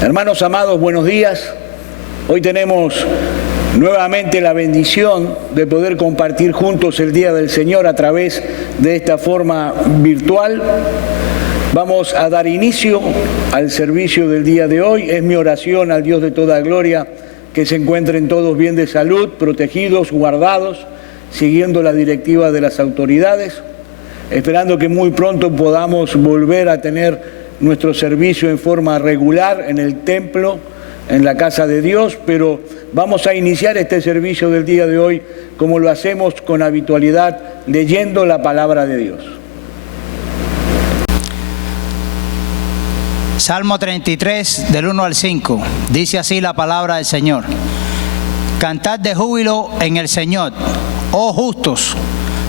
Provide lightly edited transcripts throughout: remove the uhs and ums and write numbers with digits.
Hermanos amados, buenos días. Hoy tenemos nuevamente la bendición de poder compartir juntos el Día del Señor a través de esta forma virtual. Vamos a dar inicio al servicio del día de hoy. Es mi oración al Dios de toda gloria que se encuentren todos bien de salud, protegidos, guardados, siguiendo la directiva de las autoridades, esperando que muy pronto podamos volver a tener nuestro servicio en forma regular en el templo, en la casa de Dios, pero vamos a iniciar este servicio del día de hoy como lo hacemos con habitualidad, leyendo la palabra de Dios. Salmo 33, del 1 al 5, dice así la palabra del Señor. Cantad de júbilo en el Señor, oh justos,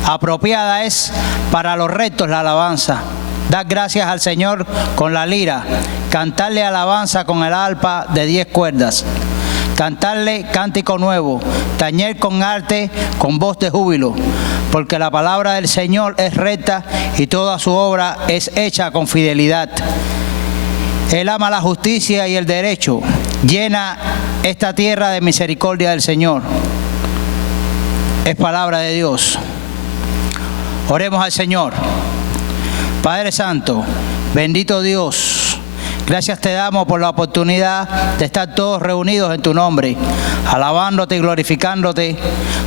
apropiada es para los rectos la alabanza. Dad gracias al Señor con la lira, cantarle alabanza con el arpa de 10 cuerdas, cantarle cántico nuevo, tañer con arte, con voz de júbilo, porque la palabra del Señor es recta y toda su obra es hecha con fidelidad. Él ama la justicia y el derecho, llena esta tierra de misericordia del Señor. Es palabra de Dios. Oremos al Señor. Padre Santo, bendito Dios, gracias te damos por la oportunidad de estar todos reunidos en tu nombre, alabándote y glorificándote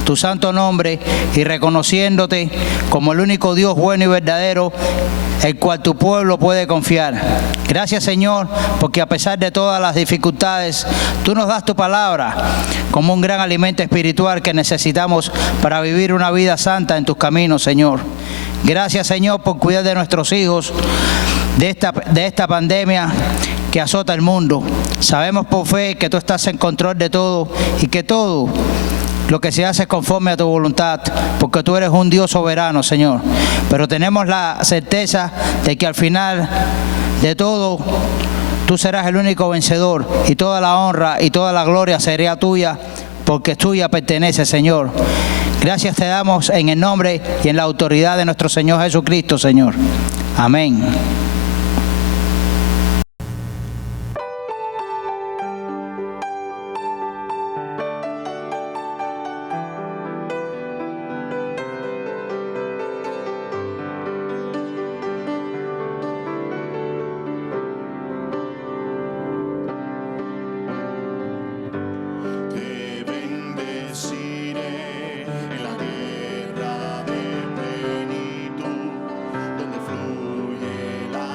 tu santo nombre y reconociéndote como el único Dios bueno y verdadero, el cual tu pueblo puede confiar. Gracias, Señor, porque a pesar de todas las dificultades, tú nos das tu palabra como un gran alimento espiritual que necesitamos para vivir una vida santa en tus caminos, Señor. Gracias, Señor, por cuidar de nuestros hijos, de esta pandemia que azota el mundo. Sabemos por fe que tú estás en control de todo y que todo lo que se hace es conforme a tu voluntad, porque tú eres un Dios soberano, Señor. Pero tenemos la certeza de que al final de todo, tú serás el único vencedor y toda la honra y toda la gloria será tuya, porque tuya pertenece, Señor. Gracias te damos en el nombre y en la autoridad de nuestro Señor Jesucristo, Señor. Amén. La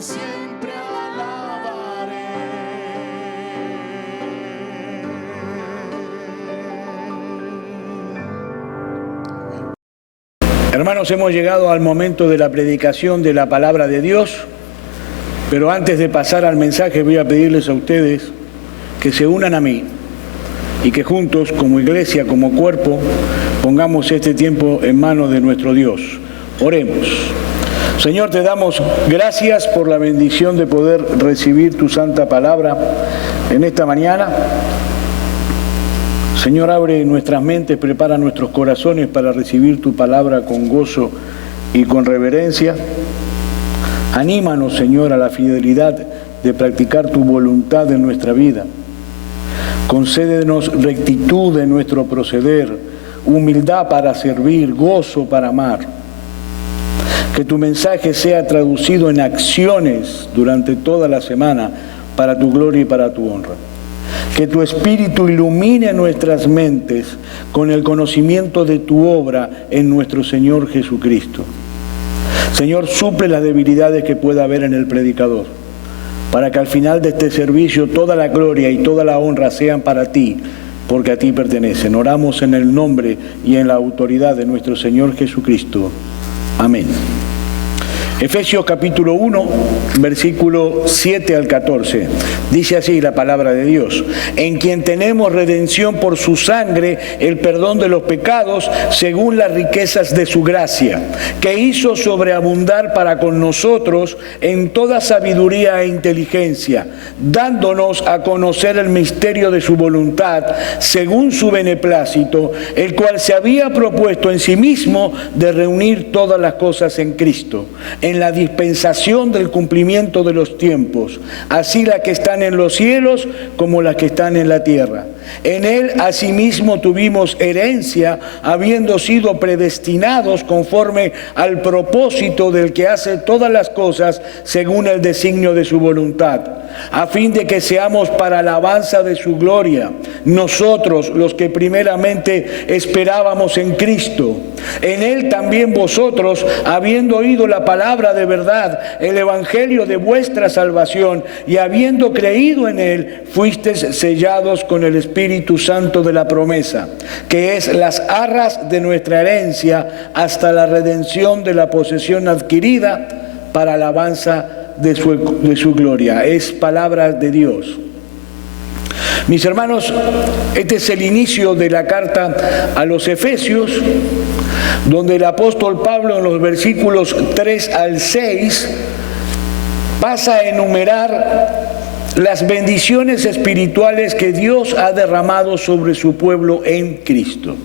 siempre alabaré. Hermanos, hemos llegado al momento de la predicación de la palabra de Dios, pero antes de pasar al mensaje voy a pedirles a ustedes que se unan a mí y que juntos, como iglesia, como cuerpo, pongamos este tiempo en manos de nuestro Dios. Oremos. Señor, te damos gracias por la bendición de poder recibir tu santa palabra en esta mañana. Señor, abre nuestras mentes, prepara nuestros corazones para recibir tu palabra con gozo y con reverencia. Anímanos, Señor, a la fidelidad de practicar tu voluntad en nuestra vida. Concédenos rectitud en nuestro proceder, humildad para servir, gozo para amar. Que tu mensaje sea traducido en acciones durante toda la semana para tu gloria y para tu honra. Que tu Espíritu ilumine nuestras mentes con el conocimiento de tu obra en nuestro Señor Jesucristo. Señor, suple las debilidades que pueda haber en el predicador, para que al final de este servicio toda la gloria y toda la honra sean para ti, porque a ti pertenecen. Oramos en el nombre y en la autoridad de nuestro Señor Jesucristo. Amén. Efesios capítulo 1, versículo 7 al 14. Dice así la palabra de Dios: en quien tenemos redención por su sangre, el perdón de los pecados, según las riquezas de su gracia, que hizo sobreabundar para con nosotros en toda sabiduría e inteligencia, dándonos a conocer el misterio de su voluntad, según su beneplácito, el cual se había propuesto en sí mismo de reunir todas las cosas en Cristo, en la dispensación del cumplimiento de los tiempos, así las que están en los cielos como las que están en la tierra. En él asimismo tuvimos herencia, habiendo sido predestinados conforme al propósito del que hace todas las cosas según el designio de su voluntad, a fin de que seamos para alabanza de su gloria, nosotros los que primeramente esperábamos en Cristo. En él también vosotros, habiendo oído la palabra de verdad, el evangelio de vuestra salvación, y habiendo creído en él, fuisteis sellados con el Espíritu Santo de la promesa, que es las arras de nuestra herencia hasta la redención de la posesión adquirida para alabanza de su gloria. Es palabra de Dios. Mis hermanos, este es el inicio de la carta a los Efesios, donde el apóstol Pablo en los versículos 3 al 6 pasa a enumerar las bendiciones espirituales que Dios ha derramado sobre su pueblo en Cristo.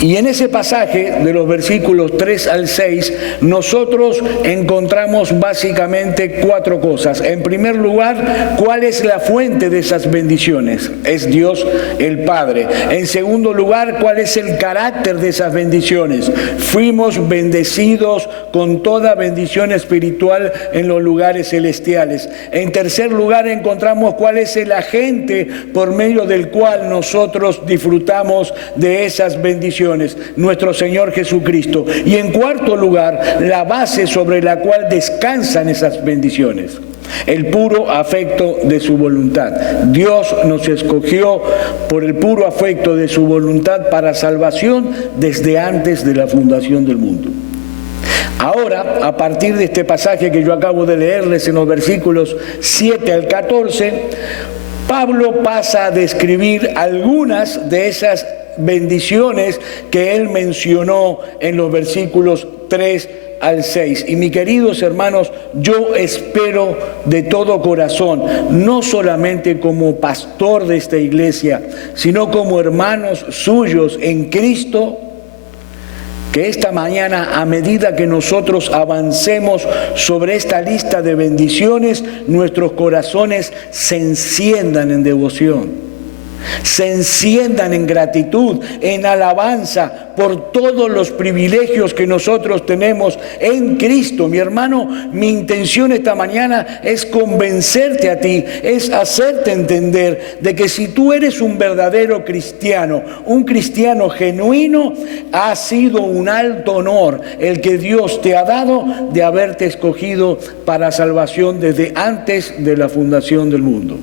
Y en ese pasaje de los versículos 3 al 6 nosotros encontramos básicamente cuatro cosas. En primer lugar, ¿cuál es la fuente de esas bendiciones? Es Dios el Padre. En segundo lugar, ¿cuál es el carácter de esas bendiciones? Fuimos bendecidos con toda bendición espiritual en los lugares celestiales. En tercer lugar, encontramos cuál es el agente por medio del cual nosotros disfrutamos de esas bendiciones: nuestro Señor Jesucristo. Y en cuarto lugar, la base sobre la cual descansan esas bendiciones: el puro afecto de su voluntad. Dios nos escogió por el puro afecto de su voluntad para salvación desde antes de la fundación del mundo. Ahora, a partir de este pasaje que yo acabo de leerles en los versículos 7 al 14, Pablo pasa a describir algunas de esas bendiciones que él mencionó en los versículos 3 al 6. Y mis queridos hermanos, yo espero de todo corazón, no solamente como pastor de esta iglesia, sino como hermanos suyos en Cristo, que esta mañana, a medida que nosotros avancemos sobre esta lista de bendiciones, nuestros corazones se enciendan en devoción. se enciendan en gratitud, en alabanza por todos los privilegios que nosotros tenemos en Cristo. Mi hermano, mi intención esta mañana es convencerte a ti, es hacerte entender de que si tú eres un verdadero cristiano, un cristiano genuino, ha sido un alto honor el que Dios te ha dado de haberte escogido para salvación desde antes de la fundación del mundo.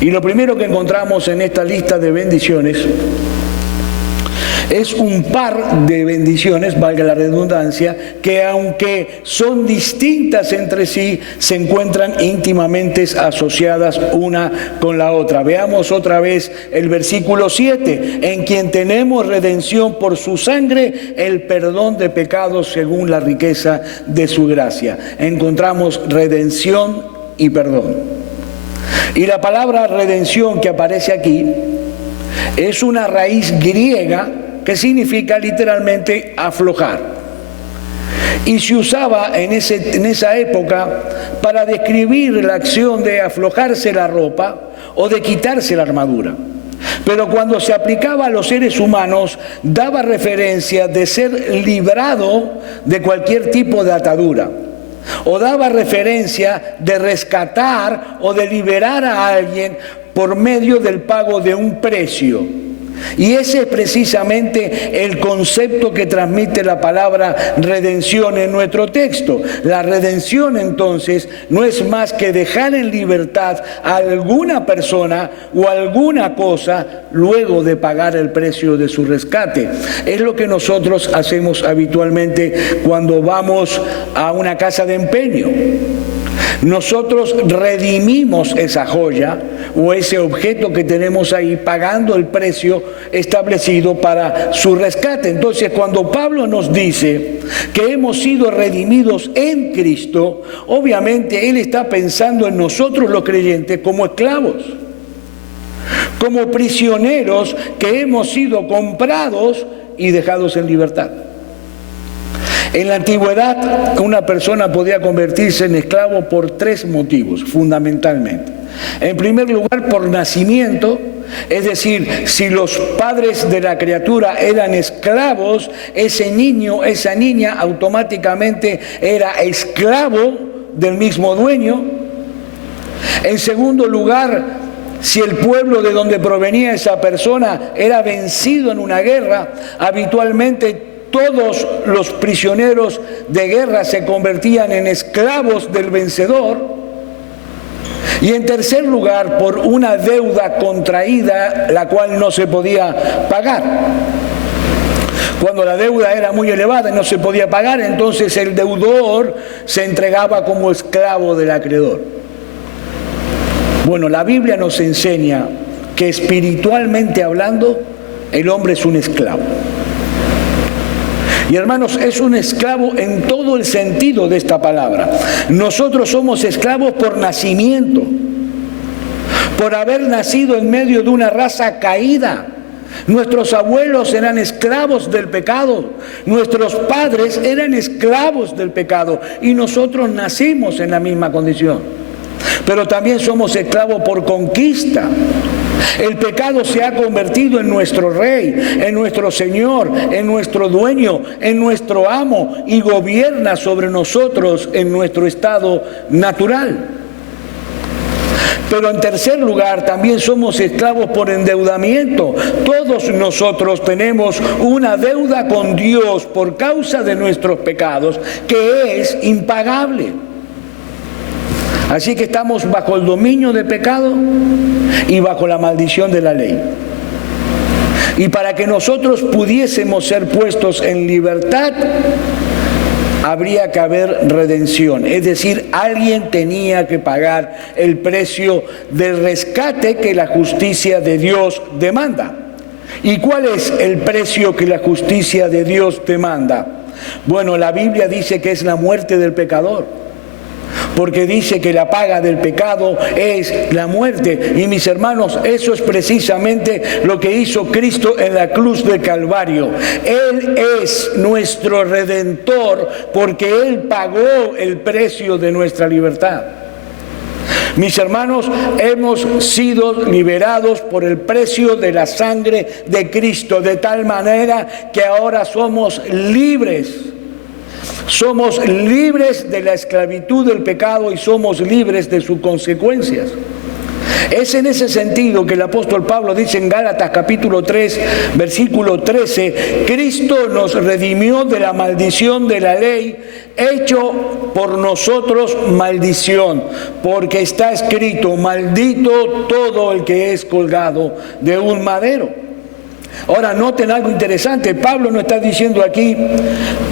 Y lo primero que encontramos en esta lista de bendiciones es un par de bendiciones, valga la redundancia, que aunque son distintas entre sí, se encuentran íntimamente asociadas una con la otra. Veamos otra vez el versículo 7. En quien tenemos redención por su sangre, el perdón de pecados según la riqueza de su gracia. Encontramos redención y perdón. Y la palabra redención que aparece aquí es una raíz griega que significa literalmente aflojar. Y se usaba en esa época para describir la acción de aflojarse la ropa o de quitarse la armadura. Pero cuando se aplicaba a los seres humanos, daba referencia de ser librado de cualquier tipo de atadura. O daba referencia de rescatar o de liberar a alguien por medio del pago de un precio. Y ese es precisamente el concepto que transmite la palabra redención en nuestro texto. La redención entonces no es más que dejar en libertad a alguna persona o alguna cosa luego de pagar el precio de su rescate. Es lo que nosotros hacemos habitualmente cuando vamos a una casa de empeño. Nosotros redimimos esa joya o ese objeto que tenemos ahí pagando el precio establecido para su rescate. Entonces, cuando Pablo nos dice que hemos sido redimidos en Cristo, obviamente él está pensando en nosotros los creyentes como esclavos, como prisioneros que hemos sido comprados y dejados en libertad. En la antigüedad, una persona podía convertirse en esclavo por tres motivos, fundamentalmente. En primer lugar, por nacimiento, es decir, si los padres de la criatura eran esclavos, ese niño, esa niña automáticamente era esclavo del mismo dueño. En segundo lugar, si el pueblo de donde provenía esa persona era vencido en una guerra, habitualmente todos los prisioneros de guerra se convertían en esclavos del vencedor. Y en tercer lugar, por una deuda contraída, la cual no se podía pagar. Cuando la deuda era muy elevada y no se podía pagar, entonces el deudor se entregaba como esclavo del acreedor. Bueno, la Biblia nos enseña que espiritualmente hablando, el hombre es un esclavo. Y hermanos, es un esclavo en todo el sentido de esta palabra. Nosotros somos esclavos por nacimiento, por haber nacido en medio de una raza caída. Nuestros abuelos eran esclavos del pecado, nuestros padres eran esclavos del pecado y nosotros nacimos en la misma condición. Pero también somos esclavos por conquista. El pecado se ha convertido en nuestro rey, en nuestro señor, en nuestro dueño, en nuestro amo y gobierna sobre nosotros en nuestro estado natural. Pero en tercer lugar, también somos esclavos por endeudamiento. Todos nosotros tenemos una deuda con Dios por causa de nuestros pecados que es impagable. Así que estamos bajo el dominio del pecado y bajo la maldición de la ley. Y para que nosotros pudiésemos ser puestos en libertad, habría que haber redención. Es decir, alguien tenía que pagar el precio del rescate que la justicia de Dios demanda. ¿Y cuál es el precio que la justicia de Dios demanda? Bueno, la Biblia dice que es la muerte del pecador. Porque dice que la paga del pecado es la muerte. Y mis hermanos, eso es precisamente lo que hizo Cristo en la cruz del Calvario. Él es nuestro Redentor porque Él pagó el precio de nuestra libertad. Mis hermanos, hemos sido liberados por el precio de la sangre de Cristo, de tal manera que ahora somos libres. Somos libres de la esclavitud del pecado y somos libres de sus consecuencias. Es en ese sentido que el apóstol Pablo dice en Gálatas capítulo 3, versículo 13, Cristo nos redimió de la maldición de la ley, hecho por nosotros maldición, porque está escrito, maldito todo el que es colgado de un madero. Ahora, noten algo interesante. Pablo no está diciendo aquí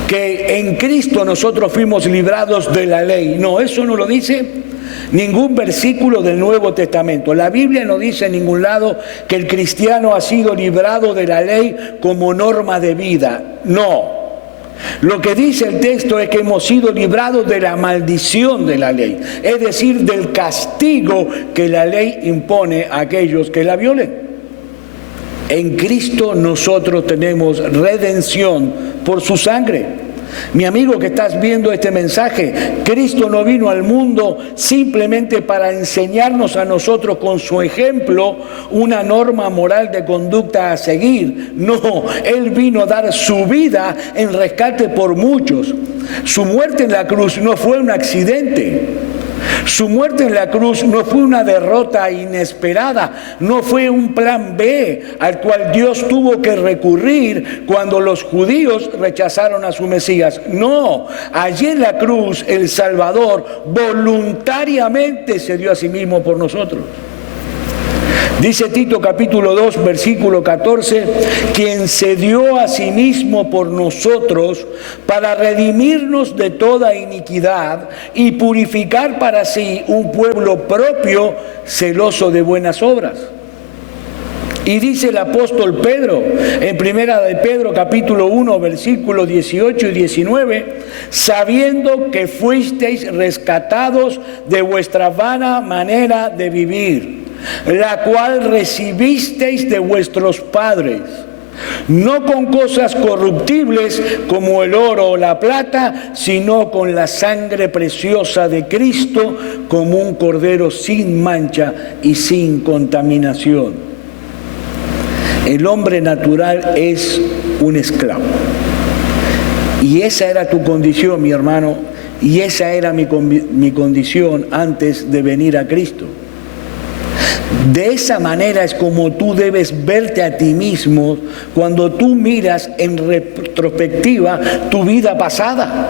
que en Cristo nosotros fuimos librados de la ley. No, eso no lo dice ningún versículo del Nuevo Testamento. La Biblia no dice en ningún lado que el cristiano ha sido librado de la ley como norma de vida. No. Lo que dice el texto es que hemos sido librados de la maldición de la ley, es decir, del castigo que la ley impone a aquellos que la violen. En Cristo nosotros tenemos redención por su sangre. Mi amigo que estás viendo este mensaje, Cristo no vino al mundo simplemente para enseñarnos a nosotros con su ejemplo una norma moral de conducta a seguir. No, Él vino a dar su vida en rescate por muchos. Su muerte en la cruz no fue un accidente. Su muerte en la cruz no fue una derrota inesperada, no fue un plan B al cual Dios tuvo que recurrir cuando los judíos rechazaron a su Mesías. No, allí en la cruz el Salvador voluntariamente se dio a sí mismo por nosotros. Dice Tito capítulo 2, versículo 14, quien se dio a sí mismo por nosotros para redimirnos de toda iniquidad y purificar para sí un pueblo propio celoso de buenas obras. Y dice el apóstol Pedro, en primera de Pedro capítulo 1, versículos 18 y 19, sabiendo que fuisteis rescatados de vuestra vana manera de vivir, la cual recibisteis de vuestros padres, no con cosas corruptibles como el oro o la plata, sino con la sangre preciosa de Cristo, como un cordero sin mancha y sin contaminación. El hombre natural es un esclavo. Y esa era tu condición, mi hermano, y esa era mi condición antes de venir a Cristo. De esa manera es como tú debes verte a ti mismo cuando tú miras en retrospectiva tu vida pasada.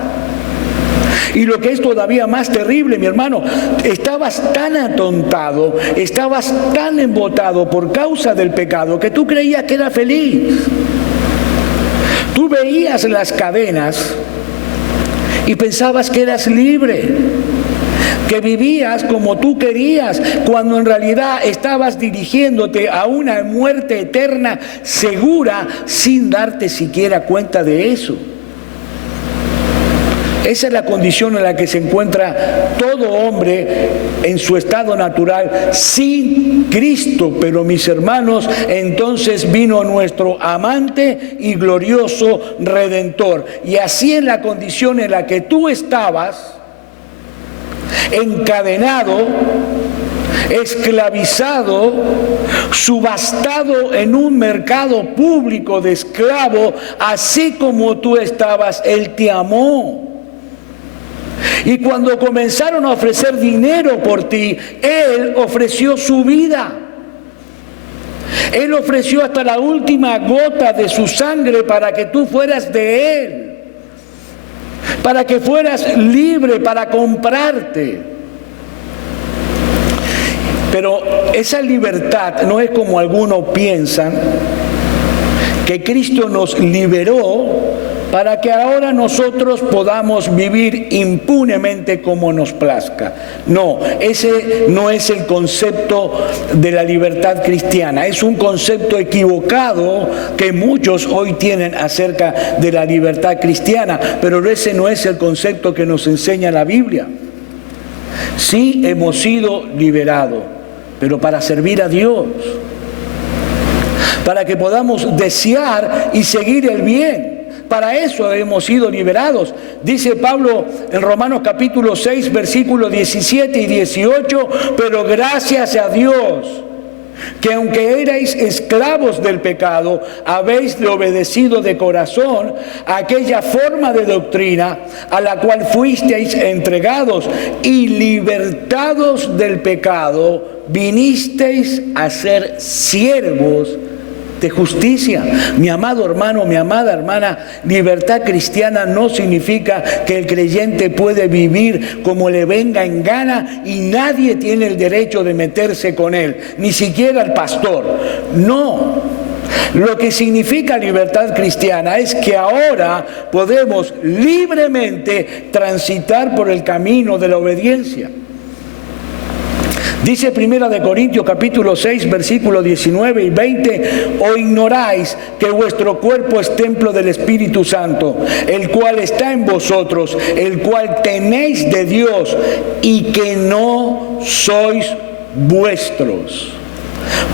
Y lo que es todavía más terrible, mi hermano, estabas tan atontado, estabas tan embotado por causa del pecado que tú creías que era feliz. Tú veías las cadenas y pensabas que eras libre, que vivías como tú querías, cuando en realidad estabas dirigiéndote a una muerte eterna segura sin darte siquiera cuenta de eso. Esa es la condición en la que se encuentra todo hombre en su estado natural sin Cristo. Pero mis hermanos, entonces vino nuestro amante y glorioso Redentor. Y así en la condición en la que tú estabas, encadenado, esclavizado, subastado en un mercado público de esclavo, así como tú estabas, Él te amó. Y cuando comenzaron a ofrecer dinero por ti, Él ofreció su vida. Él ofreció hasta la última gota de su sangre para que tú fueras de Él, para que fueras libre, para comprarte. Pero esa libertad no es como algunos piensan, que Cristo nos liberó para que ahora nosotros podamos vivir impunemente como nos plazca. No, ese no es el concepto de la libertad cristiana. Es un concepto equivocado que muchos hoy tienen acerca de la libertad cristiana, pero ese no es el concepto que nos enseña la Biblia. Sí hemos sido liberados, pero para servir a Dios, para que podamos desear y seguir el bien, Para eso hemos sido liberados. Dice Pablo en Romanos capítulo 6, versículos 17 y 18, pero gracias a Dios, que aunque erais esclavos del pecado, habéis obedecido de corazón a aquella forma de doctrina a la cual fuisteis entregados, y libertados del pecado, vinisteis a ser siervos de justicia. Mi amado hermano, mi amada hermana, libertad cristiana no significa que el creyente puede vivir como le venga en gana y nadie tiene el derecho de meterse con él, ni siquiera el pastor. No. Lo que significa libertad cristiana es que ahora podemos libremente transitar por el camino de la obediencia. Dice 1 Corintios capítulo 6, versículos 19 y 20, ¿o ignoráis que vuestro cuerpo es templo del Espíritu Santo, el cual está en vosotros, el cual tenéis de Dios, y que no sois vuestros?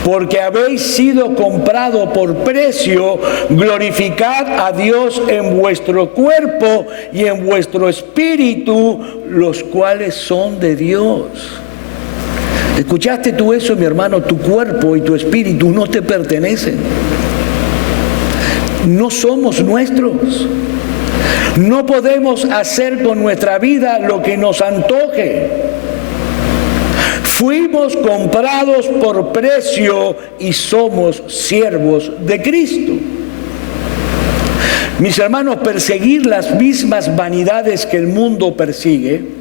Porque habéis sido comprado por precio. Glorificad a Dios en vuestro cuerpo y en vuestro espíritu, los cuales son de Dios. ¿Escuchaste tú eso, mi hermano? Tu cuerpo y tu espíritu no te pertenecen. No somos nuestros. No podemos hacer con nuestra vida lo que nos antoje. Fuimos comprados por precio y somos siervos de Cristo. Mis hermanos, perseguir las mismas vanidades que el mundo persigue,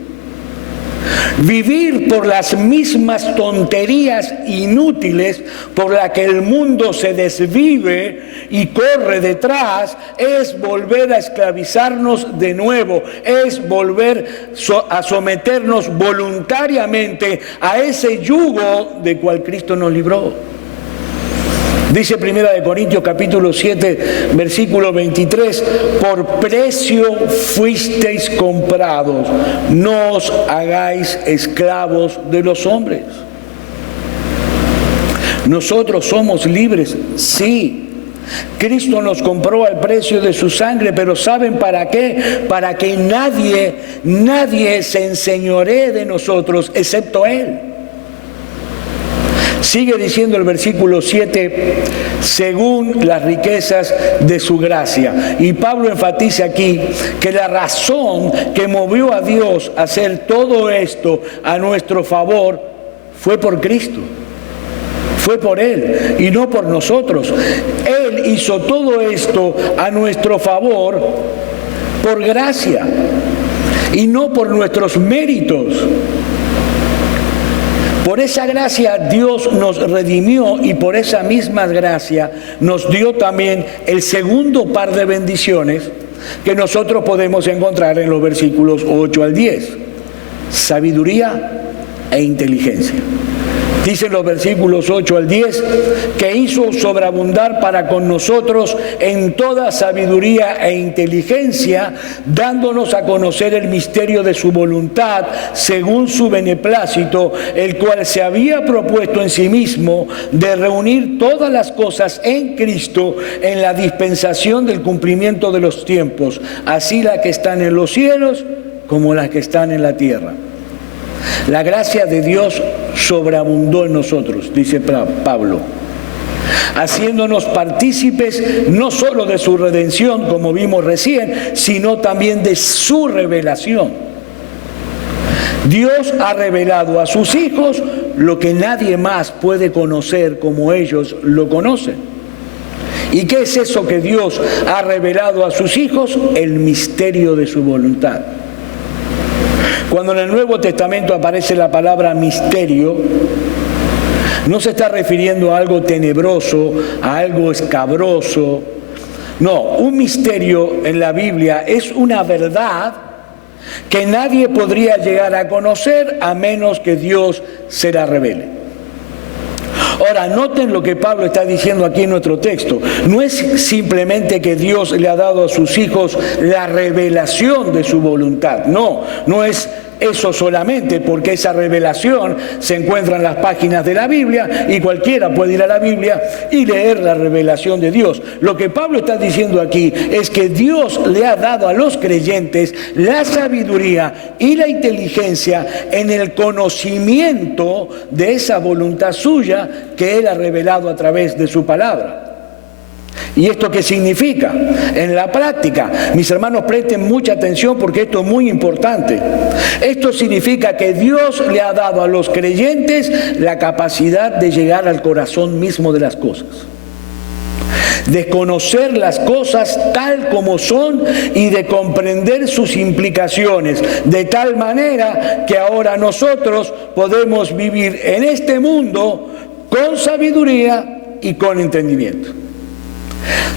vivir por las mismas tonterías inútiles por las que el mundo se desvive y corre detrás, es volver a esclavizarnos de nuevo, es volver a someternos voluntariamente a ese yugo de cual Cristo nos libró. Dice 1 Corintios capítulo 7, versículo 23, por precio fuisteis comprados, no os hagáis esclavos de los hombres. Nosotros somos libres, sí. Cristo nos compró al precio de su sangre, pero ¿saben para qué? Para que nadie se enseñoree de nosotros excepto Él. Sigue diciendo el versículo 7, según las riquezas de su gracia. Y Pablo enfatiza aquí que la razón que movió a Dios a hacer todo esto a nuestro favor fue por Cristo. Fue por Él y no por nosotros. Él hizo todo esto a nuestro favor por gracia y no por nuestros méritos. Por esa gracia Dios nos redimió y por esa misma gracia nos dio también el segundo par de bendiciones que nosotros podemos encontrar en los versículos 8 al 10. Sabiduría e inteligencia. Dicen los versículos 8 al 10 que hizo sobreabundar para con nosotros en toda sabiduría e inteligencia, dándonos a conocer el misterio de su voluntad según su beneplácito, el cual se había propuesto en sí mismo de reunir todas las cosas en Cristo en la dispensación del cumplimiento de los tiempos, así las que están en los cielos como las que están en la tierra. La gracia de Dios sobreabundó en nosotros, dice Pablo, haciéndonos partícipes no solo de su redención, como vimos recién, sino también de su revelación. Dios ha revelado a sus hijos lo que nadie más puede conocer como ellos lo conocen. ¿Y qué es eso que Dios ha revelado a sus hijos? El misterio de su voluntad. Cuando en el Nuevo Testamento aparece la palabra misterio, no se está refiriendo a algo tenebroso, a algo escabroso. No, un misterio en la Biblia es una verdad que nadie podría llegar a conocer a menos que Dios se la revele. Ahora, noten lo que Pablo está diciendo aquí en nuestro texto. No es simplemente que Dios le ha dado a sus hijos la revelación de su voluntad. No es eso solamente porque esa revelación se encuentra en las páginas de la Biblia y cualquiera puede ir a la Biblia y leer la revelación de Dios. Lo que Pablo está diciendo aquí es que Dios le ha dado a los creyentes la sabiduría y la inteligencia en el conocimiento de esa voluntad suya que Él ha revelado a través de su palabra. ¿Y esto qué significa? En la práctica, mis hermanos, presten mucha atención porque esto es muy importante. Esto significa que Dios le ha dado a los creyentes la capacidad de llegar al corazón mismo de las cosas, de conocer las cosas tal como son y de comprender sus implicaciones, de tal manera que ahora nosotros podemos vivir en este mundo con sabiduría y con entendimiento.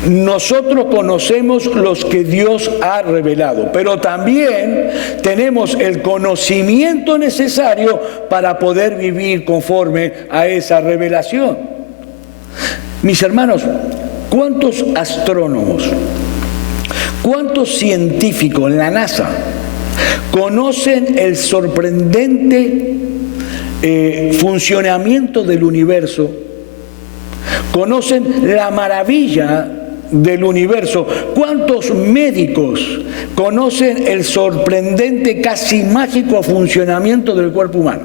Nosotros conocemos los que Dios ha revelado, pero también tenemos el conocimiento necesario para poder vivir conforme a esa revelación. Mis hermanos, ¿cuántos astrónomos, cuántos científicos en la NASA conocen el sorprendente funcionamiento del universo? Conocen la maravilla del universo. ¿Cuántos médicos conocen el sorprendente, casi mágico funcionamiento del cuerpo humano?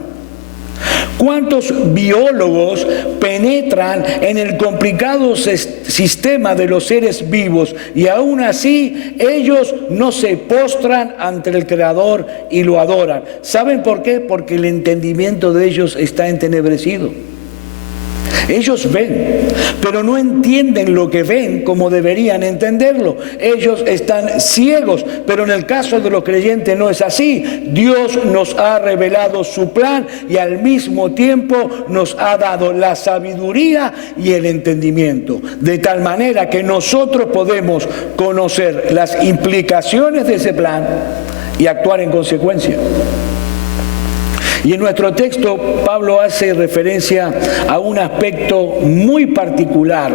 ¿Cuántos biólogos penetran en el complicado sistema de los seres vivos y aún así ellos no se postran ante el Creador y lo adoran? ¿Saben por qué? Porque el entendimiento de ellos está entenebrecido. Ellos ven, pero no entienden lo que ven como deberían entenderlo. Ellos están ciegos, pero en el caso de los creyentes no es así. Dios nos ha revelado su plan y al mismo tiempo nos ha dado la sabiduría y el entendimiento, de tal manera que nosotros podemos conocer las implicaciones de ese plan y actuar en consecuencia. Y en nuestro texto, Pablo hace referencia a un aspecto muy particular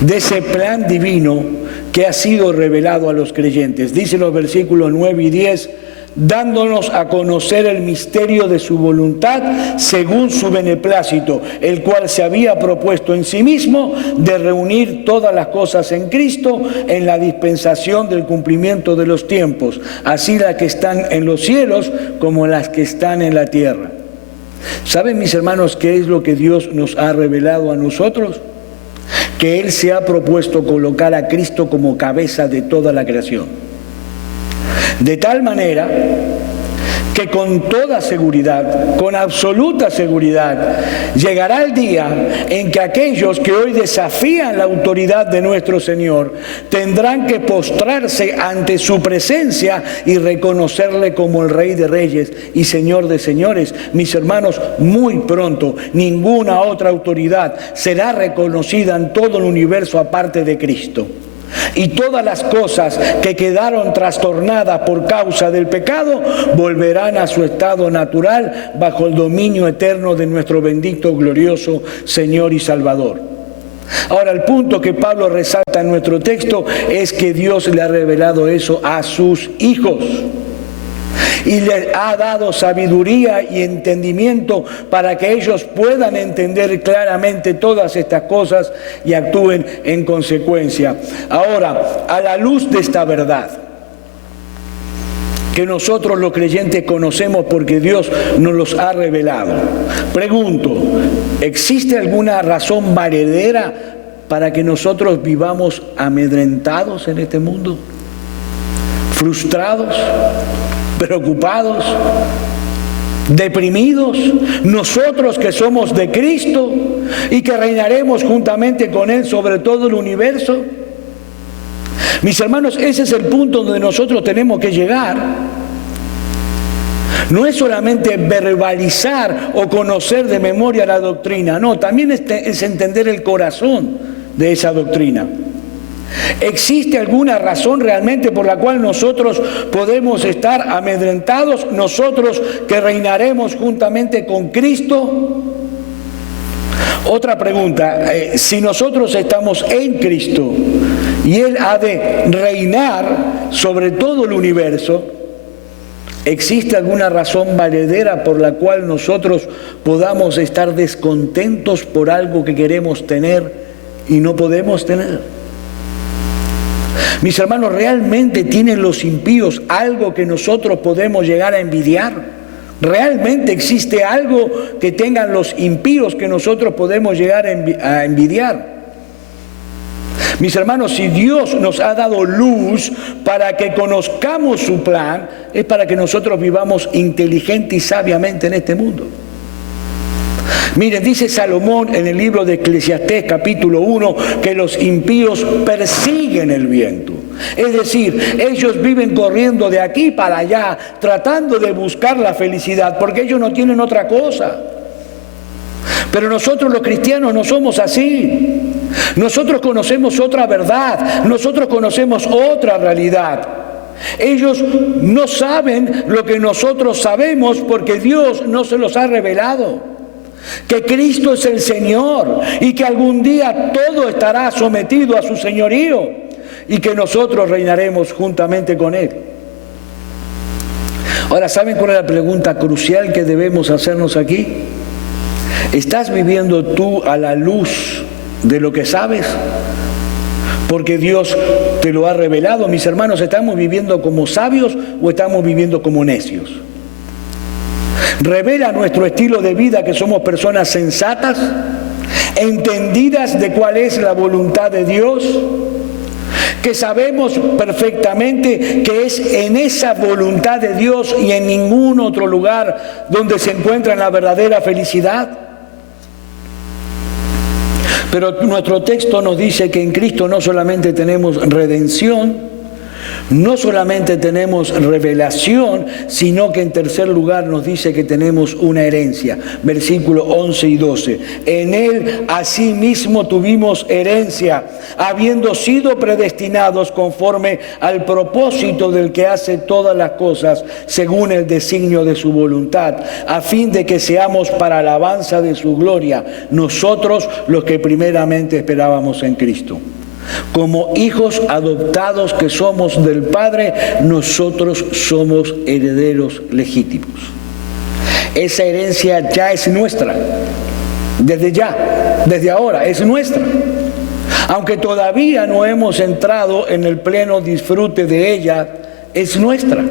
de ese plan divino que ha sido revelado a los creyentes. Dice los versículos 9 y 10, dándonos a conocer el misterio de su voluntad según su beneplácito, el cual se había propuesto en sí mismo de reunir todas las cosas en Cristo en la dispensación del cumplimiento de los tiempos, así las que están en los cielos como las que están en la tierra. ¿Saben, mis hermanos, qué es lo que Dios nos ha revelado a nosotros? Que Él se ha propuesto colocar a Cristo como cabeza de toda la creación. De tal manera que con toda seguridad, con absoluta seguridad, llegará el día en que aquellos que hoy desafían la autoridad de nuestro Señor tendrán que postrarse ante su presencia y reconocerle como el Rey de Reyes y Señor de Señores. Mis hermanos, muy pronto ninguna otra autoridad será reconocida en todo el universo aparte de Cristo. Y todas las cosas que quedaron trastornadas por causa del pecado volverán a su estado natural bajo el dominio eterno de nuestro bendito, glorioso Señor y Salvador. Ahora, el punto que Pablo resalta en nuestro texto es que Dios le ha revelado eso a sus hijos. Y les ha dado sabiduría y entendimiento para que ellos puedan entender claramente todas estas cosas y actúen en consecuencia. Ahora, a la luz de esta verdad, que nosotros los creyentes conocemos porque Dios nos los ha revelado, pregunto, ¿existe alguna razón valedera para que nosotros vivamos amedrentados en este mundo? ¿Frustrados? ¿Preocupados? ¿Deprimidos? Nosotros que somos de Cristo y que reinaremos juntamente con Él sobre todo el universo. Mis hermanos, ese es el punto donde nosotros tenemos que llegar. No es solamente verbalizar o conocer de memoria la doctrina, no, también es entender el corazón de esa doctrina. ¿Existe alguna razón realmente por la cual nosotros podemos estar amedrentados, nosotros que reinaremos juntamente con Cristo? Otra pregunta, si nosotros estamos en Cristo y Él ha de reinar sobre todo el universo, ¿Existe alguna razón valedera por la cual nosotros podamos estar descontentos por algo que queremos tener y no podemos tener? Mis hermanos, ¿realmente tienen los impíos algo que nosotros podemos llegar a envidiar? ¿Realmente existe algo que tengan los impíos que nosotros podemos llegar a envidiar? Mis hermanos, si Dios nos ha dado luz para que conozcamos su plan, es para que nosotros vivamos inteligente y sabiamente en este mundo. Miren, dice Salomón en el libro de Eclesiastés capítulo 1 que los impíos persiguen el viento. Es decir, ellos viven corriendo de aquí para allá, tratando de buscar la felicidad, porque ellos no tienen otra cosa. Pero nosotros los cristianos no somos así. Nosotros conocemos otra verdad, nosotros conocemos otra realidad. Ellos no saben lo que nosotros sabemos porque Dios no se los ha revelado. Que Cristo es el Señor y que algún día todo estará sometido a su señorío y que nosotros reinaremos juntamente con Él. Ahora, ¿saben cuál es la pregunta crucial que debemos hacernos aquí? ¿Estás viviendo tú a la luz de lo que sabes? Porque Dios te lo ha revelado. Mis hermanos, ¿estamos viviendo como sabios o estamos viviendo como necios? ¿Revela nuestro estilo de vida que somos personas sensatas, entendidas de cuál es la voluntad de Dios? Que sabemos perfectamente que es en esa voluntad de Dios y en ningún otro lugar donde se encuentra la verdadera felicidad. Pero nuestro texto nos dice que en Cristo no solamente tenemos redención, no solamente tenemos revelación, sino que en tercer lugar nos dice que tenemos una herencia. Versículos 11 y 12. En Él asimismo tuvimos herencia, habiendo sido predestinados conforme al propósito del que hace todas las cosas, según el designio de su voluntad, a fin de que seamos para alabanza de su gloria, nosotros los que primeramente esperábamos en Cristo. Como hijos adoptados que somos del Padre, nosotros somos herederos legítimos. Esa herencia ya es nuestra, desde ahora, es nuestra. Aunque todavía no hemos entrado en el pleno disfrute de ella, es nuestra.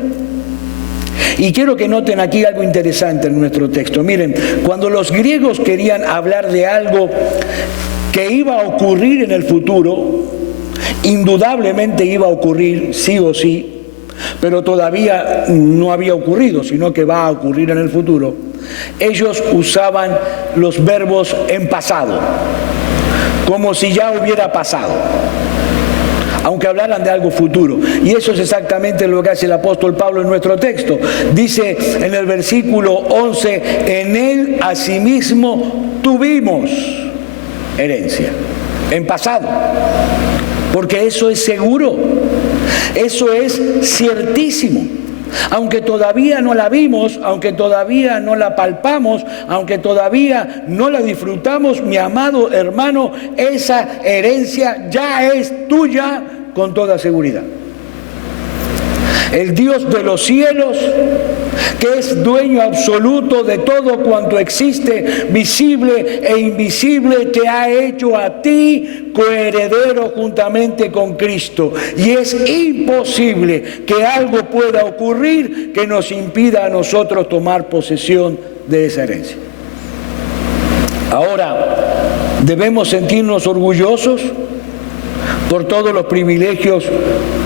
Y quiero que noten aquí algo interesante en nuestro texto. Miren, cuando los griegos querían hablar de algo que iba a ocurrir en el futuro, indudablemente iba a ocurrir sí o sí, pero todavía no había ocurrido, sino que va a ocurrir en el futuro. Ellos usaban los verbos en pasado, como si ya hubiera pasado, aunque hablaran de algo futuro. Y eso es exactamente lo que hace el apóstol Pablo en nuestro texto. Dice en el versículo 11, en Él asimismo tuvimos herencia, en pasado, porque eso es seguro, eso es ciertísimo. Aunque todavía no la vimos, aunque todavía no la palpamos, aunque todavía no la disfrutamos, mi amado hermano, esa herencia ya es tuya con toda seguridad. El Dios de los cielos, que es dueño absoluto de todo cuanto existe, visible e invisible, te ha hecho a ti coheredero juntamente con Cristo. Y es imposible que algo pueda ocurrir que nos impida a nosotros tomar posesión de esa herencia. Ahora, ¿debemos sentirnos orgullosos por todos los privilegios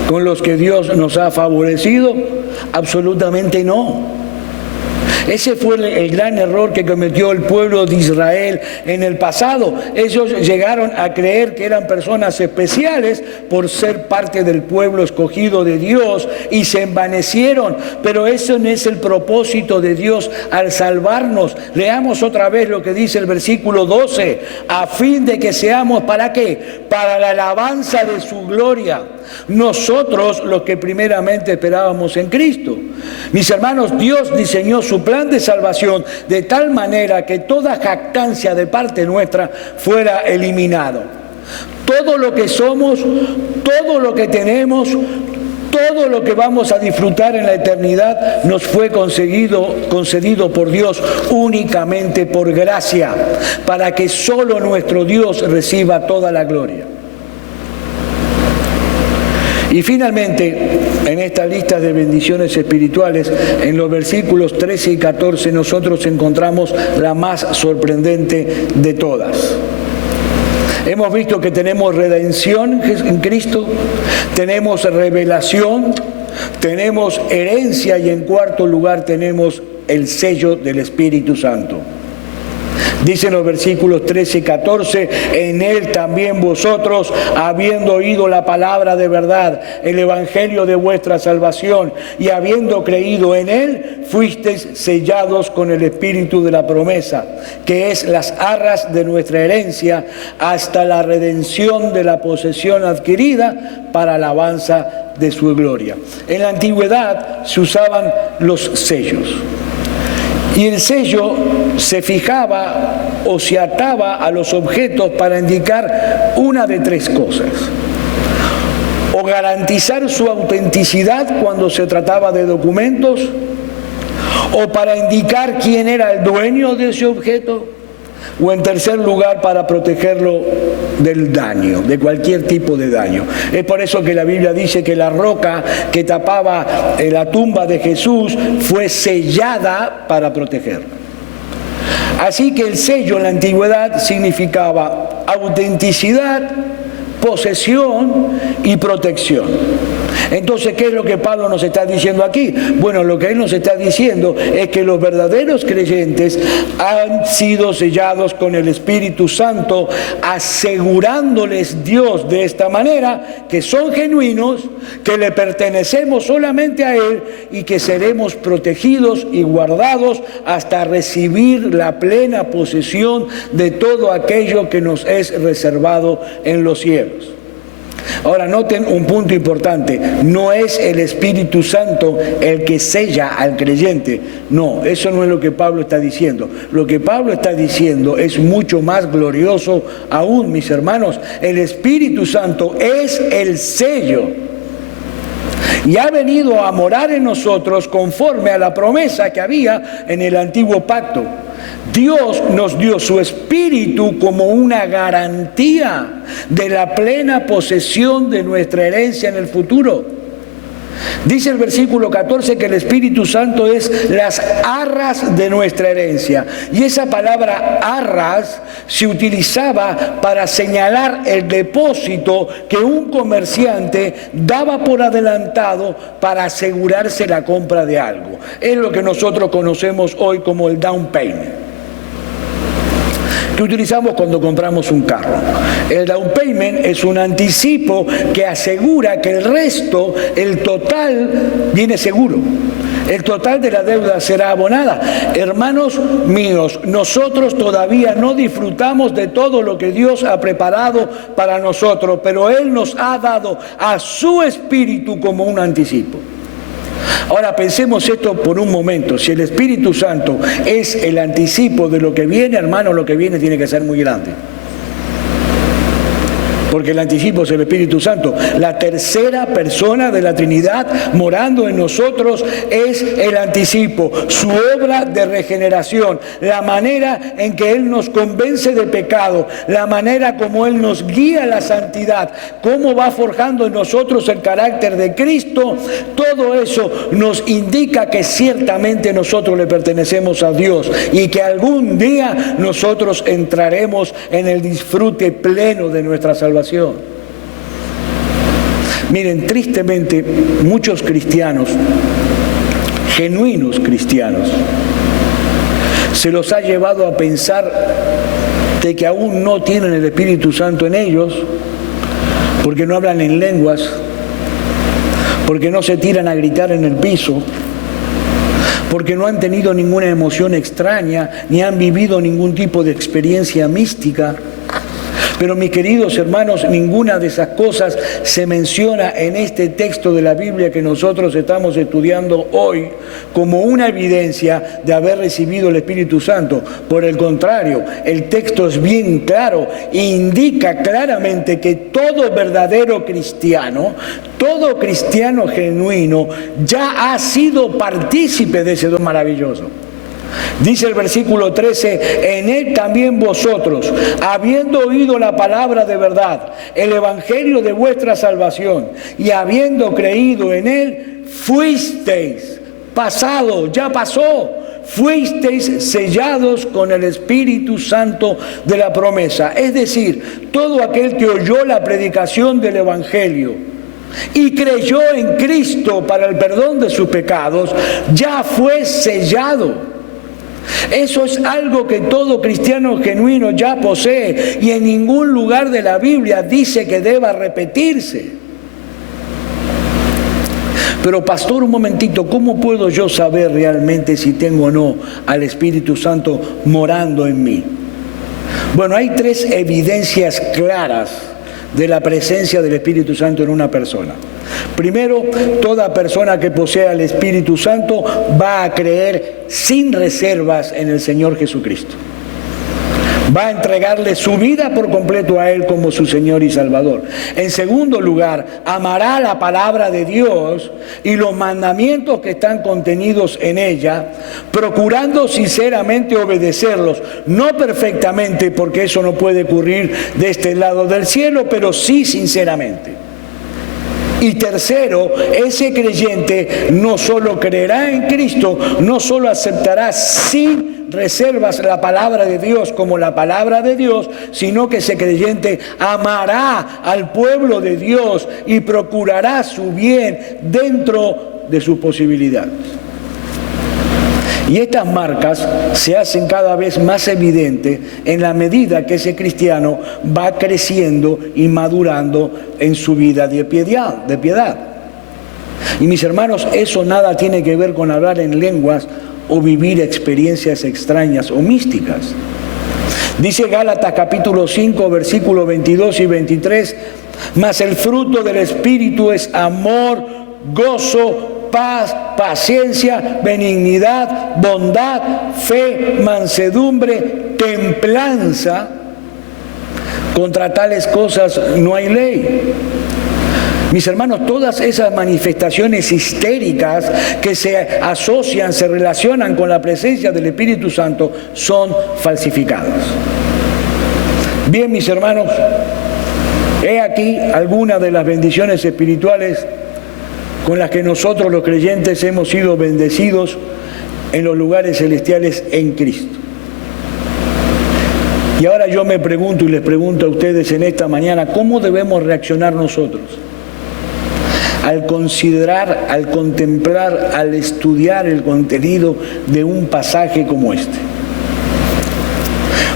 con los que Dios nos ha favorecido? Absolutamente no. Ese fue el gran error que cometió el pueblo de Israel en el pasado. Ellos llegaron a creer que eran personas especiales por ser parte del pueblo escogido de Dios y se envanecieron. Pero eso no es el propósito de Dios al salvarnos. Leamos otra vez lo que dice el versículo 12. A fin de que seamos, ¿para qué? Para la alabanza de su gloria. Nosotros los que primeramente esperábamos en Cristo. Mis hermanos, Dios diseñó su plan de salvación de tal manera que toda jactancia de parte nuestra fuera eliminado. Todo lo que somos, todo lo que tenemos, Todo lo que vamos a disfrutar en la eternidad nos fue concedido por Dios únicamente por gracia, para que solo nuestro Dios reciba toda la gloria. Y finalmente, en esta lista de bendiciones espirituales, en los versículos 13 y 14, nosotros encontramos la más sorprendente de todas. Hemos visto que tenemos redención en Cristo, tenemos revelación, tenemos herencia y en cuarto lugar tenemos el sello del Espíritu Santo. Dicen los versículos 13 y 14, en Él también vosotros, habiendo oído la palabra de verdad, el evangelio de vuestra salvación, y habiendo creído en Él, fuisteis sellados con el Espíritu de la promesa, que es las arras de nuestra herencia, hasta la redención de la posesión adquirida para alabanza de su gloria. En la antigüedad se usaban los sellos. Y el sello se fijaba o se ataba a los objetos para indicar una de tres cosas. O garantizar su autenticidad cuando se trataba de documentos, o para indicar quién era el dueño de ese objeto, o en tercer lugar para protegerlo del daño, de cualquier tipo de daño. Es por eso que la Biblia dice que la roca que tapaba la tumba de Jesús fue sellada para protegerla. Así que el sello en la antigüedad significaba autenticidad, posesión y protección. Entonces, ¿qué es lo que Pablo nos está diciendo aquí? Bueno, lo que él nos está diciendo es que los verdaderos creyentes han sido sellados con el Espíritu Santo, asegurándoles Dios de esta manera que son genuinos, que le pertenecemos solamente a Él y que seremos protegidos y guardados hasta recibir la plena posesión de todo aquello que nos es reservado en los cielos. Ahora noten un punto importante, no es el Espíritu Santo el que sella al creyente, no, eso no es lo que Pablo está diciendo. Lo que Pablo está diciendo es mucho más glorioso aún, mis hermanos. El Espíritu Santo es el sello y ha venido a morar en nosotros conforme a la promesa que había en el antiguo pacto. Dios nos dio su Espíritu como una garantía de la plena posesión de nuestra herencia en el futuro. Dice el versículo 14 que el Espíritu Santo es las arras de nuestra herencia. Y esa palabra arras se utilizaba para señalar el depósito que un comerciante daba por adelantado para asegurarse la compra de algo. Es lo que nosotros conocemos hoy como el down payment, que utilizamos cuando compramos un carro. El down payment es un anticipo que asegura que el resto, el total, viene seguro. El total de la deuda será abonada. Hermanos míos, nosotros todavía no disfrutamos de todo lo que Dios ha preparado para nosotros, pero Él nos ha dado a su Espíritu como un anticipo. Ahora pensemos esto por un momento. Si el Espíritu Santo es el anticipo de lo que viene, hermano, lo que viene tiene que ser muy grande. Porque el anticipo es el Espíritu Santo. La tercera persona de la Trinidad morando en nosotros es el anticipo, su obra de regeneración, la manera en que Él nos convence de pecado, la manera como Él nos guía a la santidad, cómo va forjando en nosotros el carácter de Cristo. Todo eso nos indica que ciertamente nosotros le pertenecemos a Dios y que algún día nosotros entraremos en el disfrute pleno de nuestra salvación. Miren, tristemente, muchos cristianos, genuinos cristianos, se los ha llevado a pensar de que aún no tienen el Espíritu Santo en ellos, porque no hablan en lenguas, porque no se tiran a gritar en el piso, porque no han tenido ninguna emoción extraña, ni han vivido ningún tipo de experiencia mística, Pero mis queridos hermanos, ninguna de esas cosas se menciona en este texto de la Biblia que nosotros estamos estudiando hoy como una evidencia de haber recibido el Espíritu Santo. Por el contrario, el texto es bien claro e indica claramente que todo verdadero cristiano, todo cristiano genuino, ya ha sido partícipe de ese don maravilloso. Dice el versículo 13, en él también vosotros, habiendo oído la palabra de verdad, el evangelio de vuestra salvación, y habiendo creído en él, fuisteis, pasado, ya pasó, fuisteis sellados con el Espíritu Santo de la promesa. Es decir, todo aquel que oyó la predicación del evangelio y creyó en Cristo para el perdón de sus pecados, ya fue sellado. Eso es algo que todo cristiano genuino ya posee y en ningún lugar de la Biblia dice que deba repetirse. Pero pastor, un momentito, ¿cómo puedo yo saber realmente si tengo o no al Espíritu Santo morando en mí? Bueno, hay tres evidencias claras de la presencia del Espíritu Santo en una persona. Primero, toda persona que posea el Espíritu Santo va a creer sin reservas en el Señor Jesucristo. Va a entregarle su vida por completo a Él como su Señor y Salvador. En segundo lugar, amará la palabra de Dios y los mandamientos que están contenidos en ella, procurando sinceramente obedecerlos. No perfectamente, porque eso no puede ocurrir de este lado del cielo, pero sí sinceramente. Y tercero, ese creyente no solo creerá en Cristo, no solo aceptará sin reservas la palabra de Dios como la palabra de Dios, sino que ese creyente amará al pueblo de Dios y procurará su bien dentro de sus posibilidades. Y estas marcas se hacen cada vez más evidentes en la medida que ese cristiano va creciendo y madurando en su vida de piedad. Y mis hermanos, eso nada tiene que ver con hablar en lenguas o vivir experiencias extrañas o místicas. Dice Gálatas capítulo 5, versículos 22 y 23, mas el fruto del Espíritu es amor, gozo, paz, paciencia, benignidad, bondad, fe, mansedumbre, templanza. Contra tales cosas no hay ley. Mis hermanos, todas esas manifestaciones histéricas que se asocian, se relacionan con la presencia del Espíritu Santo son falsificadas. Bien, mis hermanos, he aquí algunas de las bendiciones espirituales con las que nosotros los creyentes hemos sido bendecidos en los lugares celestiales en Cristo. Y ahora yo me pregunto y les pregunto a ustedes en esta mañana, ¿cómo debemos reaccionar nosotros al considerar, al contemplar, al estudiar el contenido de un pasaje como este?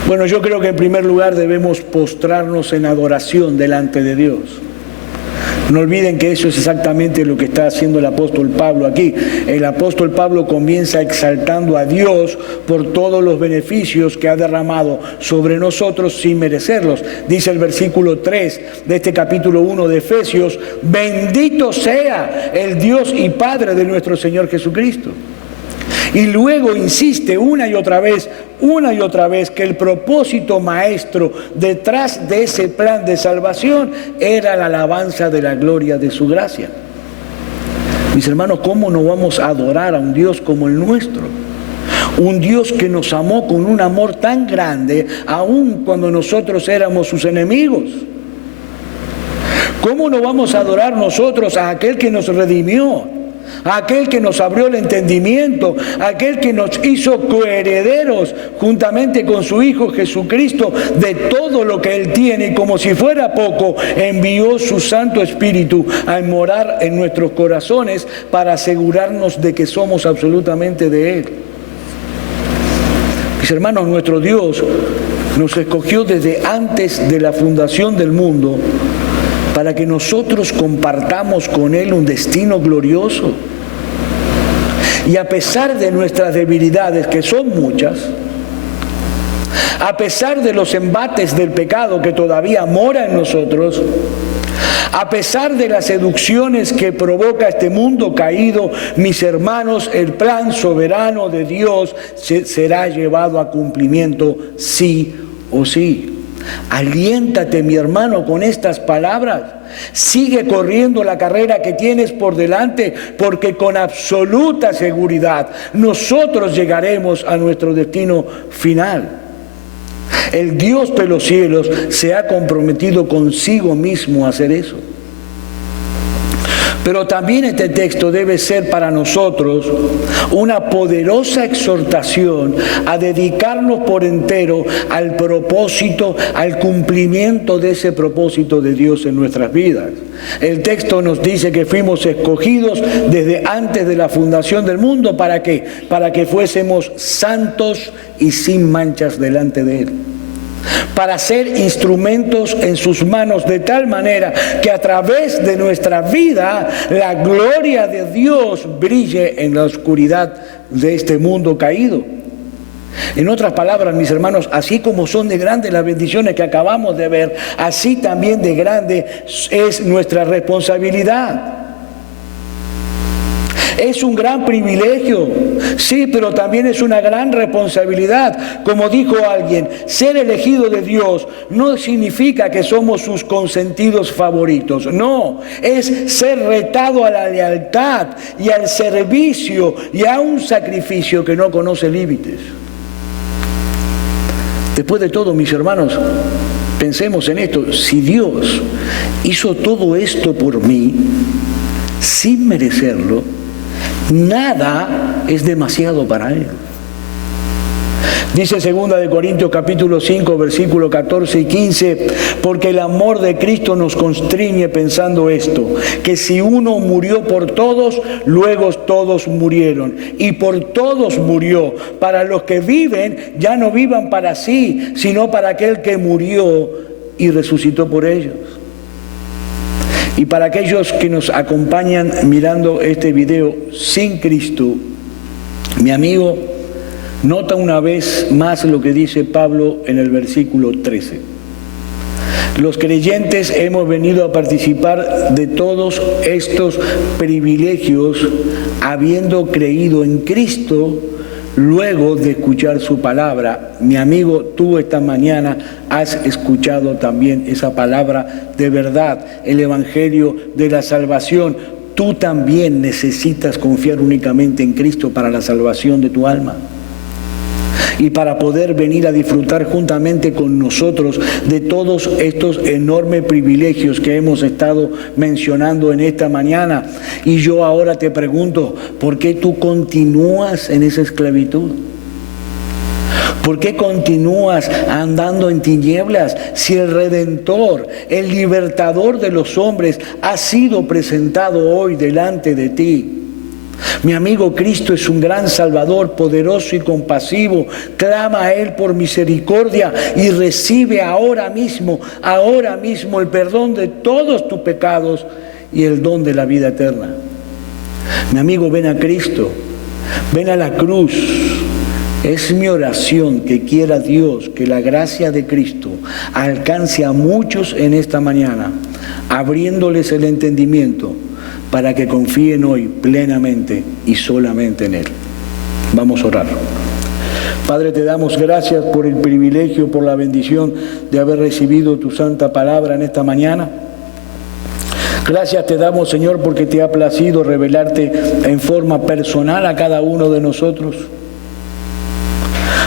Bueno, yo creo que en primer lugar debemos postrarnos en adoración delante de Dios. No olviden que eso es exactamente lo que está haciendo el apóstol Pablo aquí. El apóstol Pablo comienza exaltando a Dios por todos los beneficios que ha derramado sobre nosotros sin merecerlos. Dice el versículo 3 de este capítulo 1 de Efesios: bendito sea el Dios y Padre de nuestro Señor Jesucristo. Y luego insiste una y otra vez, que el propósito maestro detrás de ese plan de salvación era la alabanza de la gloria de su gracia. Mis hermanos, ¿cómo no vamos a adorar a un Dios como el nuestro? Un Dios que nos amó con un amor tan grande, aun cuando nosotros éramos sus enemigos. ¿Cómo no vamos a adorar nosotros a aquel que nos redimió? A aquel que nos abrió el entendimiento, a aquel que nos hizo coherederos juntamente con su Hijo Jesucristo de todo lo que Él tiene, y como si fuera poco, envió su Santo Espíritu a morar en nuestros corazones para asegurarnos de que somos absolutamente de Él. Mis hermanos, nuestro Dios nos escogió desde antes de la fundación del mundo para que nosotros compartamos con Él un destino glorioso. Y a pesar de nuestras debilidades, que son muchas, A pesar de los embates del pecado que todavía mora en nosotros, a pesar de las seducciones que provoca este mundo caído, mis hermanos, el plan soberano de Dios será llevado a cumplimiento sí o sí. Aliéntate, mi hermano, con estas palabras. Sigue corriendo la carrera que tienes por delante, porque con absoluta seguridad nosotros llegaremos a nuestro destino final. El Dios de los cielos se ha comprometido consigo mismo a hacer eso. Pero también este texto debe ser para nosotros una poderosa exhortación a dedicarnos por entero al propósito, al cumplimiento de ese propósito de Dios en nuestras vidas. El texto nos dice que fuimos escogidos desde antes de la fundación del mundo. ¿Para qué? Para que fuésemos santos y sin manchas delante de Él. Para ser instrumentos en sus manos de tal manera que a través de nuestra vida la gloria de Dios brille en la oscuridad de este mundo caído. En otras palabras, mis hermanos, así como son de grandes las bendiciones que acabamos de ver, así también de grande es nuestra responsabilidad. Es un gran privilegio, sí, pero también es una gran responsabilidad. Como dijo alguien, ser elegido de Dios no significa que somos sus consentidos favoritos. No, es ser retado a la lealtad y al servicio y a un sacrificio que no conoce límites. Después de todo, mis hermanos, pensemos en esto. Si Dios hizo todo esto por mí, sin merecerlo, nada es demasiado para Él. Dice 2 Corintios capítulo 5, versículos 14 y 15, porque el amor de Cristo nos constriñe pensando esto, que si uno murió por todos, luego todos murieron, y por todos murió, para los que viven, ya no vivan para sí, sino para aquel que murió y resucitó por ellos. Y para aquellos que nos acompañan mirando este video sin Cristo, mi amigo, nota una vez más lo que dice Pablo en el versículo 13. Los creyentes hemos venido a participar de todos estos privilegios habiendo creído en Cristo luego de escuchar su palabra. Mi amigo, tú esta mañana has escuchado también esa palabra de verdad, el evangelio de la salvación. Tú también necesitas confiar únicamente en Cristo para la salvación de tu alma y para poder venir a disfrutar juntamente con nosotros de todos estos enormes privilegios que hemos estado mencionando en esta mañana. Y yo ahora te pregunto, ¿por qué tú continúas en esa esclavitud? ¿Por qué continúas andando en tinieblas si el Redentor, el libertador de los hombres, ha sido presentado hoy delante de ti? Mi amigo, Cristo es un gran Salvador, poderoso y compasivo. Clama a Él por misericordia y recibe ahora mismo el perdón de todos tus pecados y el don de la vida eterna. Mi amigo, ven a Cristo, ven a la cruz. Es mi oración que quiera Dios que la gracia de Cristo alcance a muchos en esta mañana, abriéndoles el entendimiento para que confíen hoy plenamente y solamente en Él. Vamos a orar. Padre, te damos gracias por el privilegio, por la bendición de haber recibido tu santa palabra en esta mañana. Gracias te damos, Señor, porque te ha placido revelarte en forma personal a cada uno de nosotros.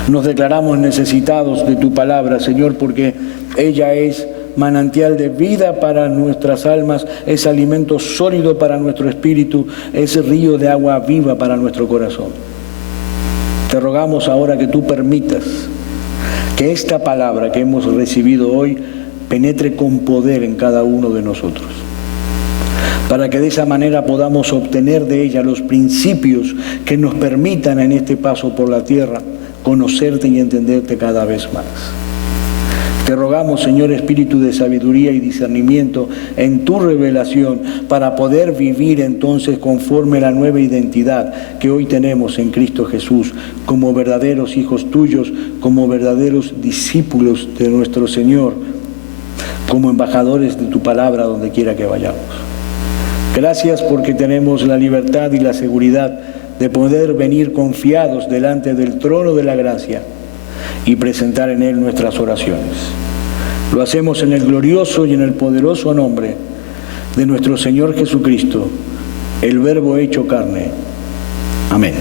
Nos declaramos necesitados de tu palabra, Señor, porque ella es manantial de vida para nuestras almas, es alimento sólido para nuestro espíritu, es río de agua viva para nuestro corazón. Te rogamos ahora que tú permitas que esta palabra que hemos recibido hoy penetre con poder en cada uno de nosotros, para que de esa manera podamos obtener de ella los principios que nos permitan en este paso por la tierra conocerte y entenderte cada vez más. Te rogamos, Señor, espíritu de sabiduría y discernimiento en tu revelación para poder vivir entonces conforme a la nueva identidad que hoy tenemos en Cristo Jesús, como verdaderos hijos tuyos, como verdaderos discípulos de nuestro Señor, como embajadores de tu palabra donde quiera que vayamos. Gracias porque tenemos la libertad y la seguridad de poder venir confiados delante del trono de la gracia y presentar en Él nuestras oraciones. Lo hacemos en el glorioso y en el poderoso nombre de nuestro Señor Jesucristo, el Verbo hecho carne. Amén.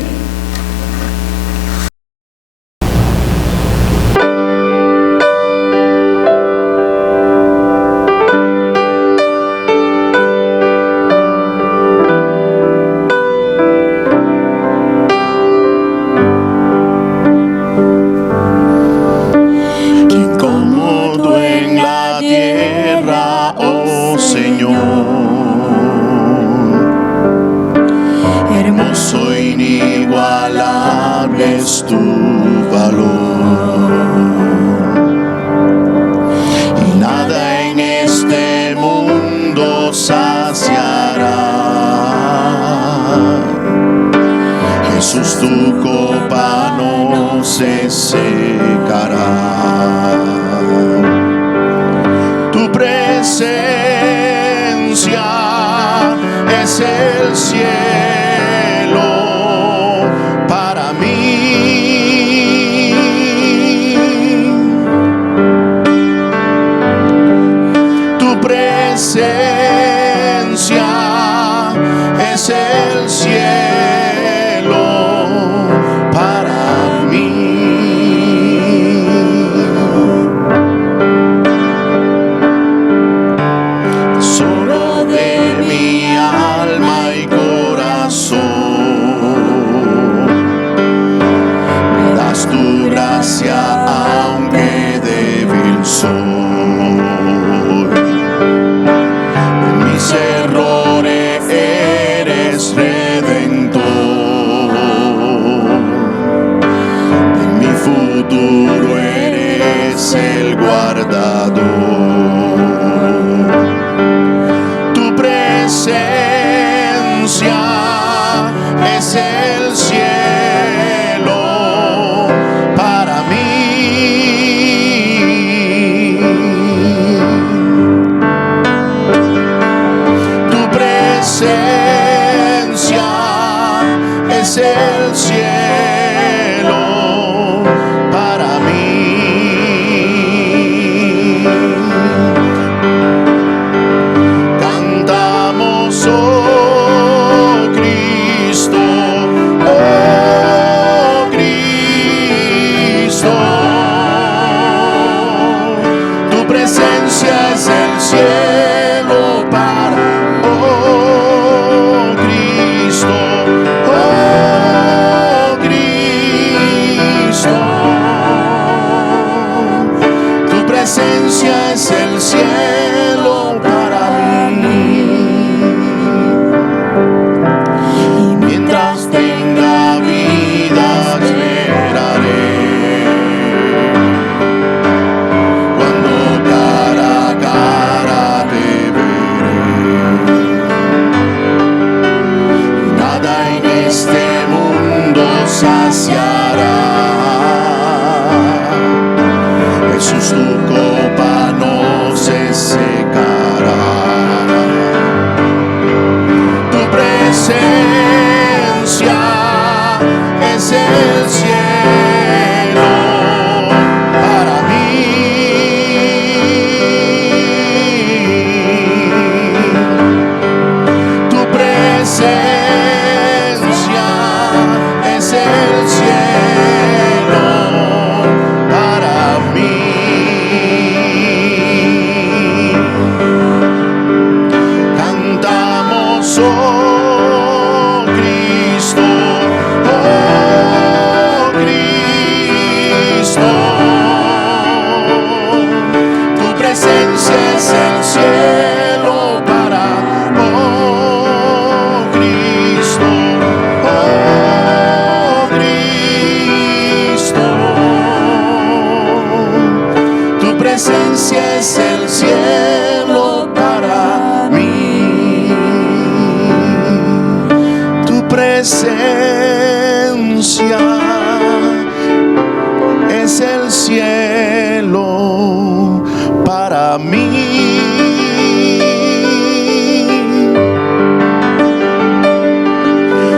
para mí.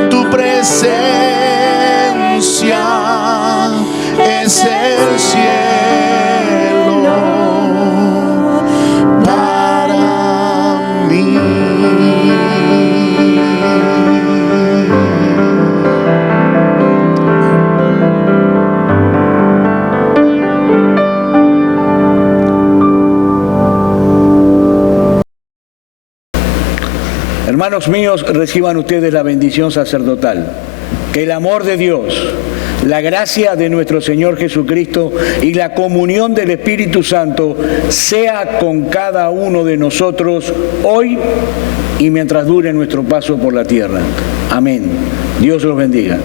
Tu presencia es el cielo para mí. Hermanos míos, reciban ustedes la bendición sacerdotal. Que el amor de Dios, la gracia de nuestro Señor Jesucristo y la comunión del Espíritu Santo sea con cada uno de nosotros hoy y mientras dure nuestro paso por la tierra. Amén. Dios los bendiga.